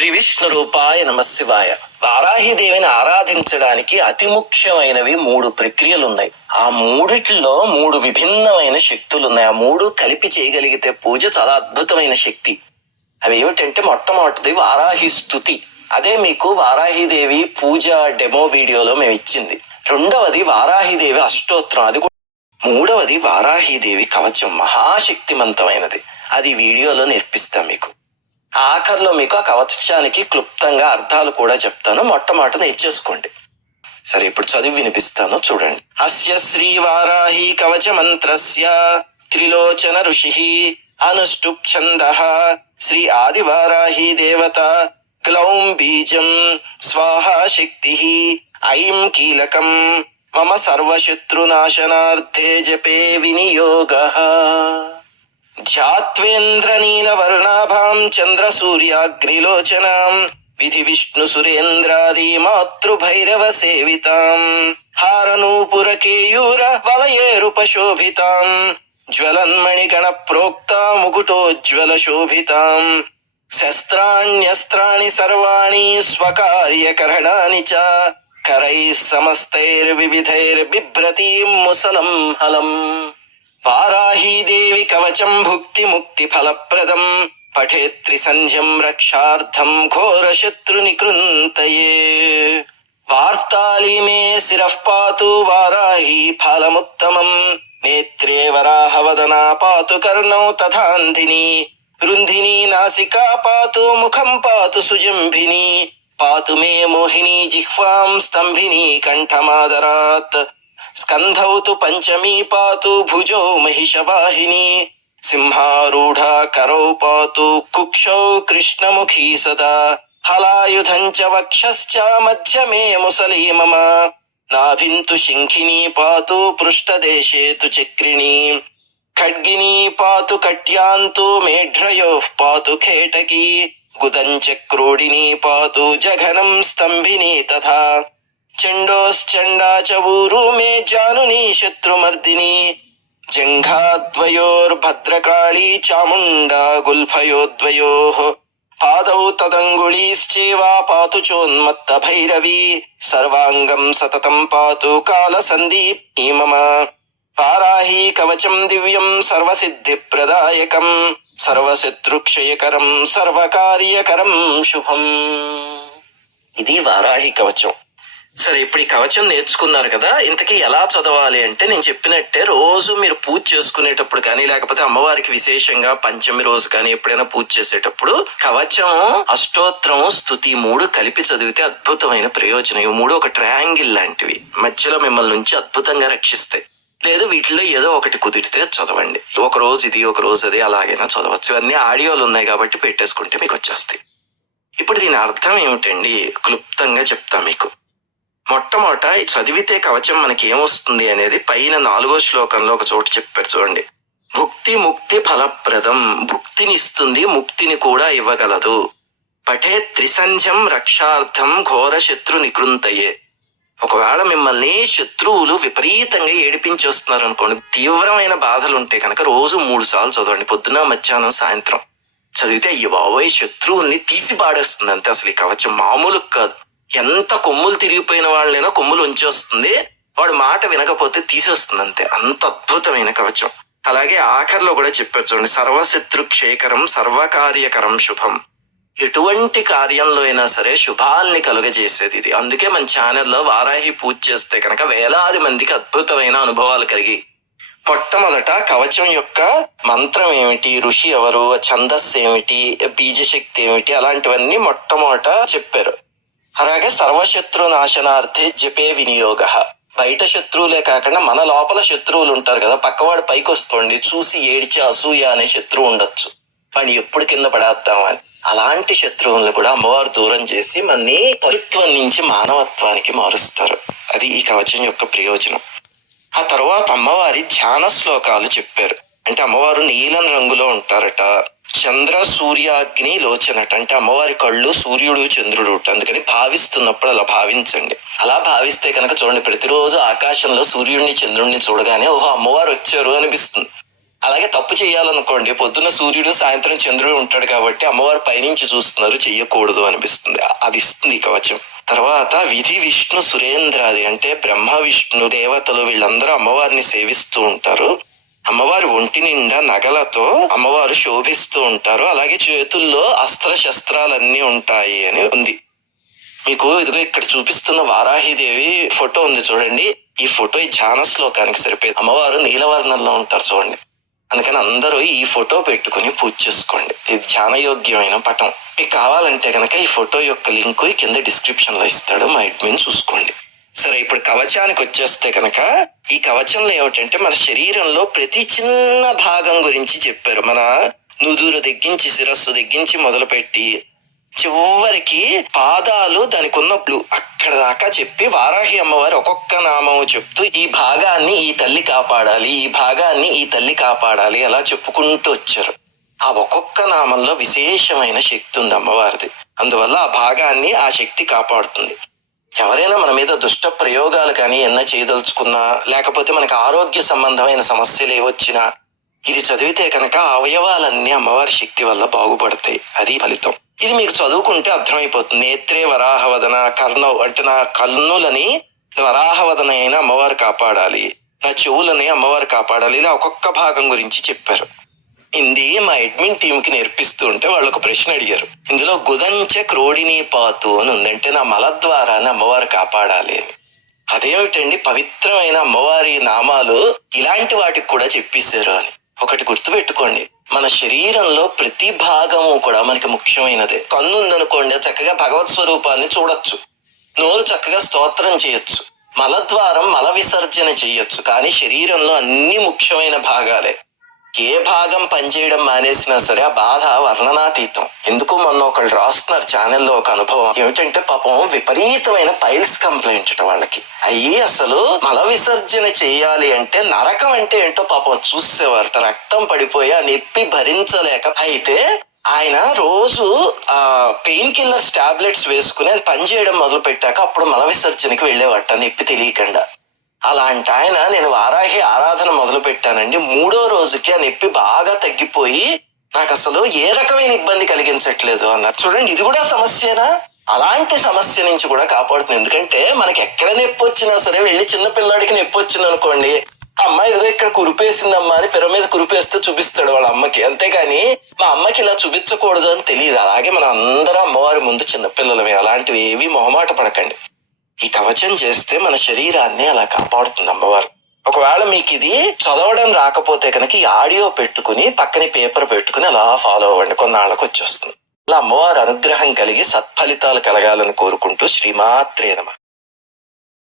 శ్రీ విష్ణు రూపాయ నమశివాయ. వారాహిదేవిని ఆరాధించడానికి అతి ముఖ్యమైనవి 3 ప్రక్రియలున్నాయి. ఆ మూడిట్లో 3 విభిన్నమైన శక్తులున్నాయి. ఆ 3 కలిపి చేయగలిగితే పూజ చాలా అద్భుతమైన శక్తి. అవి ఏమిటంటే, మొట్టమొదటిది వారాహి స్తుతి. అదే మీకు వారాహిదేవి పూజ డెమో వీడియోలో మేము ఇచ్చింది. రెండవది వారాహిదేవి అష్టోత్తరం. అది కూడా. మూడవది వారాహిదేవి కవచం, మహాశక్తిమంతమైనది. అది వీడియోలో నేర్పిస్తాం మీకు. ఆఖరిలో మీకు ఆ కవచానికి క్లుప్తంగా అర్థాలు కూడా చెప్తాను. మొట్టమొదట నేర్చేసుకోండి. సరే, ఇప్పుడు చదివి వినిపిస్తాను, చూడండి. అస్య శ్రీ వారాహి కవచ మంత్రస్య త్రిలోచన ఋషి అనుష్టుప్ ఛందః శ్రీ ఆదివారాహి దేవత క్లౌం బీజం స్వాహా శక్తి ఐం కీలకం మమ సర్వశత్రునాశనార్థే జపే వినియోగః. ధ్యాత్వేంద్రనీలవర్ణాభాం చంద్రసూర్యాగ్నిలోచనాం విధి విష్ణు సురేంద్రాది మాతృభైరవ సేవితాం హారనూపురకేయూర వలయేరుపశోభితాం జ్వలన్మణిగణ ప్రోక్తా ముకుటోజ్వల శోభితాం శస్త్రాణ్యస్త్రాణి సర్వాణి స్వకార్యకరణాని చ కరైః సమస్తైర్వివిధైర్బిభ్రతీం ముసలం హలం. వారాహీదేవి కవచం భుక్తి ముక్తి ఫలప్రదం పఠేత్ త్రిసంధ్యం రక్షార్థం ఘోర శత్రు నికృంతయే. వార్తాళి మే శిరః పాతు వారాహి ఫలముత్తమం నేత్రే వరాహవదనా పాతు కర్ణౌ తథాంధిని రుంధిని నాసికా పాతు ముఖం పాతు సుజంభిని పాతు మే మోహిని జిహ్వాం స్తంభిని కంఠమాదరాత్ స్కంధౌ తు పంచమీ పాతు భుజౌ మహిషవాహిని సింహారూఢా కరౌ పాతు కుక్షౌ కృష్ణముఖీ సదా హలాయుధం చ వక్షశ్చ మధ్యమే ముసలీ మమ నాభింతు శంఖినీ పాతు పృష్ఠదేశే తు చక్రిణీ ఖడ్గినీ పాతు కట్యాంతు మేఢ్రయోః పాతు ఖేటకీ గుదం చక్రోడినీ పాతు జఘనం స్తంభినీ తథా చండోశ్చండా చ ఊరు మే జానుని శత్రుమర్దిని జంఘాద్వయోర్భద్రకాళీ చాముండా గుల్ఫయోద్వయోః పాదౌ తదంగుళీశ్చేవా పాతు చోన్మత్త భైరవీ సర్వాంగం సతతం పాతు కాలసందీప్నీ మమ. వారాహి కవచం దివ్యం సర్వసిద్ధిప్రదాయకం సర్వశత్రుక్షయకరం సర్వకార్యకరం శుభం. ఇది వారాహి కవచం. సరే, ఇప్పుడు ఈ కవచం నేర్చుకున్నారు కదా. ఇంతకీ ఎలా చదవాలి అంటే, నేను చెప్పినట్టే రోజు మీరు పూజ చేసుకునేటప్పుడు కానీ, లేకపోతే అమ్మవారికి విశేషంగా పంచమి రోజు కానీ ఎప్పుడైనా పూజ చేసేటప్పుడు కవచం, అష్టోత్తరం, స్తుతి 3 కలిపి చదివితే అద్భుతమైన ప్రయోజనం. ఈ 3 ఒక ట్రయాంగిల్ లాంటివి, మధ్యలో మిమ్మల్ని నుంచి అద్భుతంగా రక్షిస్తాయి. లేదు, వీటిలో ఏదో ఒకటి కుదిరితే చదవండి. ఒక రోజు ఇది, ఒక రోజు అది, అలాగైనా చదవచ్చు. ఇవన్నీ ఆడియోలు ఉన్నాయి కాబట్టి పెట్టేసుకుంటే మీకు వచ్చేస్తాయి. ఇప్పుడు దీని అర్థం ఏమిటండి, క్లుప్తంగా చెప్తా మీకు. మొట్టమొదట చదివితే కవచం మనకి ఏమొస్తుంది అనేది పైన 4వ శ్లోకంలో ఒక చోట చెప్పారు, చూడండి. భుక్తి ముక్తి ఫలప్రదం, భుక్తిని ఇస్తుంది, ముక్తిని కూడా ఇవ్వగలదు. పఠే త్రిసంధ్యం రక్షార్థం ఘోర శత్రు నికృంతయే. ఒకవేళ మిమ్మల్ని శత్రువులు విపరీతంగా ఏడిపించేస్తున్నారు అనుకోండి, తీవ్రమైన బాధలుంటే కనుక రోజు 3 సార్లు చదవండి, పొద్దున, మధ్యాహ్నం, సాయంత్రం. చదివితే అయ్యో బాబోయ్ శత్రువుల్ని తీసి పాడేస్తుంది అంతే. అసలు ఈ కవచం మామూలు కాదు. ఎంత కొమ్ములు తిరిగిపోయిన వాళ్ళైనా కొమ్ములు ఉంచేస్తుంది, వాడు మాట వినకపోతే తీసేస్తుంది అంతే. అంత అద్భుతమైన కవచం. అలాగే ఆఖరిలో కూడా చెప్పారు చూడండి, సర్వశత్రు క్షయకరం సర్వకార్యకరం శుభం. ఎటువంటి కార్యంలో అయినా సరే శుభాల్ని కలుగజేసేది ఇది. అందుకే మన ఛానల్లో వారాహి పూజ చేస్తే కనుక వేలాది మందికి అద్భుతమైన అనుభవాలు కలిగి. మొట్టమొదట కవచం యొక్క మంత్రం ఏమిటి, ఋషి ఎవరు, ఛందస్సు ఏమిటి, బీజశక్తి ఏమిటి, అలాంటివన్నీ మొట్టమొదట చెప్పారు. అలాగే సర్వశత్రు నాశనార్థే జపే వినియోగ. బయట శత్రువులే కాకుండా మన లోపల శత్రువులు ఉంటారు కదా, పక్కవాడు పైకి వస్తుంది చూసి ఏడిచే అసూయ అనే శత్రువు ఉండొచ్చు, వాడిని ఎప్పుడు కింద పడేద్దామని. అలాంటి శత్రువులను కూడా అమ్మవారు దూరం చేసి మనని పవిత్వం నుంచి మానవత్వానికి మారుస్తారు. అది ఈ కవచం యొక్క ప్రయోజనం. ఆ తర్వాత అమ్మవారి ధ్యాన శ్లోకాలు చెప్పారు. అంటే అమ్మవారు నీలం రంగులో ఉంటారట, చంద్ర సూర్యాగ్ని లోచనట. అంటే అమ్మవారి కళ్ళు సూర్యుడు చంద్రుడు, అందుకని భావిస్తున్నప్పుడు అలా భావించండి. అలా భావిస్తే కనుక చూడండి, ప్రతిరోజు ఆకాశంలో సూర్యుడిని చంద్రుడిని చూడగానే ఓహో అమ్మవారు వచ్చారు అనిపిస్తుంది. అలాగే తప్పు చేయాలనుకోండి, పొద్దున్న సూర్యుడు సాయంత్రం చంద్రుడు ఉంటాడు కాబట్టి అమ్మవారు పైనుంచి చూస్తున్నారు, చెయ్యకూడదు అనిపిస్తుంది. అది ఇస్తుంది ఈ కవచం. తర్వాత విధి విష్ణు సురేంద్రాది అంటే బ్రహ్మ విష్ణు దేవతలు వీళ్ళందరూ అమ్మవారిని సేవిస్తూ ఉంటారు. అమ్మవారి ఒంటి నిండా నగలతో అమ్మవారు శోభిస్తూ ఉంటారు. అలాగే చేతుల్లో అస్త్ర శస్త్రాలన్నీ ఉంటాయి అని ఉంది. మీకు ఇదిగో ఇక్కడ చూపిస్తున్న వారాహిదేవి ఫోటో ఉంది చూడండి. ఈ ఫోటో ఈ ధ్యాన శ్లోకానికి సరిపోయింది. అమ్మవారు నీలవర్ణంలో ఉంటారు చూడండి. అందుకని అందరూ ఈ ఫోటో పెట్టుకుని పూజ చేసుకోండి. ఇది ధ్యానయోగ్యమైన పటం. మీకు కావాలంటే కనుక ఈ ఫోటో యొక్క లింక్ కింద డిస్క్రిప్షన్ లో ఇస్తాడు, మా అడ్మిన్ చూసుకోండి. సరే, ఇప్పుడు కవచానికి వచ్చేస్తే కనుక ఈ కవచంలో ఏమిటంటే మన శరీరంలో ప్రతి చిన్న భాగం గురించి చెప్పారు. మన నుదురు దగ్గరించి శిరస్సు దగ్గరించి మొదలుపెట్టి చివరికి పాదాలు దానికి ఉన్న అక్కడ దాకా చెప్పి వారాహి అమ్మవారు ఒక్కొక్క నామము చెప్తూ ఈ భాగాన్ని ఈ తల్లి కాపాడాలి, ఈ భాగాన్ని ఈ తల్లి కాపాడాలి అలా చెప్పుకుంటూ వచ్చారు. ఆ ఒక్కొక్క నామంలో విశేషమైన శక్తి ఉంది అమ్మవారిది. అందువల్ల ఆ భాగాన్ని ఆ శక్తి కాపాడుతుంది. ఎవరైనా మన మీద దుష్ట ప్రయోగాలు కానీ ఎన్న చేయదలుచుకున్నా, లేకపోతే మనకి ఆరోగ్య సంబంధమైన సమస్యలు ఏవొచ్చినా ఇది చదివితే కనుక అవయవాలన్నీ అమ్మవారి శక్తి వల్ల బాగుపడతాయి. అది ఫలితం. ఇది మీకు చదువుకుంటే అర్థమైపోతుంది. నేత్రే వరాహవదన, కర్ణం అంటే నా కన్నులని వరాహవదన అయిన అమ్మవారు కాపాడాలి, నా చెవులని అమ్మవారు కాపాడాలి. ఇలా ఒక్కొక్క భాగం గురించి చెప్పారు. ఇది మా అడ్మిన్ టీమ్ కి నేర్పిస్తూ ఉంటే వాళ్ళు ఒక ప్రశ్న అడిగారు. ఇందులో గుదంచ క్రోడిని పాతు అని ఉందంటే నా మలద్వారాన్ని అమ్మవారు కాపాడాలి అని. అదేమిటండి, పవిత్రమైన అమ్మవారి నామాలు ఇలాంటి వాటికి కూడా చెప్పేశారు అని. ఒకటి గుర్తుపెట్టుకోండి, మన శరీరంలో ప్రతి భాగము కూడా మనకి ముఖ్యమైనదే. కన్ను ఉందనుకోండి, చక్కగా భగవత్ స్వరూపాన్ని చూడొచ్చు. నోరు చక్కగా స్తోత్రం చేయొచ్చు. మలద్వారం మల విసర్జన చేయొచ్చు. కానీ శరీరంలో అన్ని ముఖ్యమైన భాగాలే. ఏ భాగం పనిచేయడం మానేసినా సరే ఆ బాధ వర్ణనాతీతం. ఎందుకు మొన్న ఒకళ్ళు రాస్తున్నారు ఛానల్లో ఒక అనుభవం ఏమిటంటే, పాపం విపరీతమైన పైల్స్ కంప్లైంట్ వాళ్ళకి అయ్యి అసలు మల విసర్జన చేయాలి అంటే నరకం అంటే ఏంటో పాపం చూసేవారట. రక్తం పడిపోయి ఆ నొప్పి భరించలేక అయితే ఆయన రోజు పెయిన్ కిల్లర్స్ టాబ్లెట్స్ వేసుకుని అది పనిచేయడం మొదలు పెట్టాక అప్పుడు మల విసర్జనకి వెళ్ళేవాట నొప్పి తెలియకుండా. అలాంటి ఆయన నేను వారాహి ఆరాధన మొదలు పెట్టానండి. 3వ రోజుకి ఆ నొప్పి బాగా తగ్గిపోయి నాకు అసలు ఏ రకమైన ఇబ్బంది కలిగించట్లేదు అన్నారు. చూడండి, ఇది కూడా సమస్యనా? అలాంటి సమస్య నుంచి కూడా కాపాడుతుంది. ఎందుకంటే మనకి ఎక్కడ నొప్పి వచ్చినా సరే వెళ్ళి చిన్న పిల్లాడికి నొప్పి వచ్చింది అనుకోండి, అమ్మ ఇదిగో ఇక్కడ కురిపేసిందమ్మా అని పిర మీద కురిపేస్తూ చూపిస్తాడు వాళ్ళ అమ్మకి. అంతేగాని మా అమ్మకి ఇలా చూపించకూడదు అని తెలియదు. అలాగే మనం అందరం అమ్మవారి ముందు చిన్నపిల్లలమే. అలాంటివి ఏవి మొహమాట పడకండి. ఈ కవచం చేస్తే మన శరీరాన్ని అలా కాపాడుతుంది అమ్మవారు. ఒకవేళ మీకు ఇది చదవడం రాకపోతే కనుక ఈ ఆడియో పెట్టుకుని పక్కన పేపర్ పెట్టుకుని అలా ఫాలో అవ్వండి, కొన్నాళ్ళకు వచ్చేస్తుంది. అలా అమ్మవారి అనుగ్రహం కలిగి సత్ఫలితాలు కలగాలని కోరుకుంటూ శ్రీమాత్రే నమః.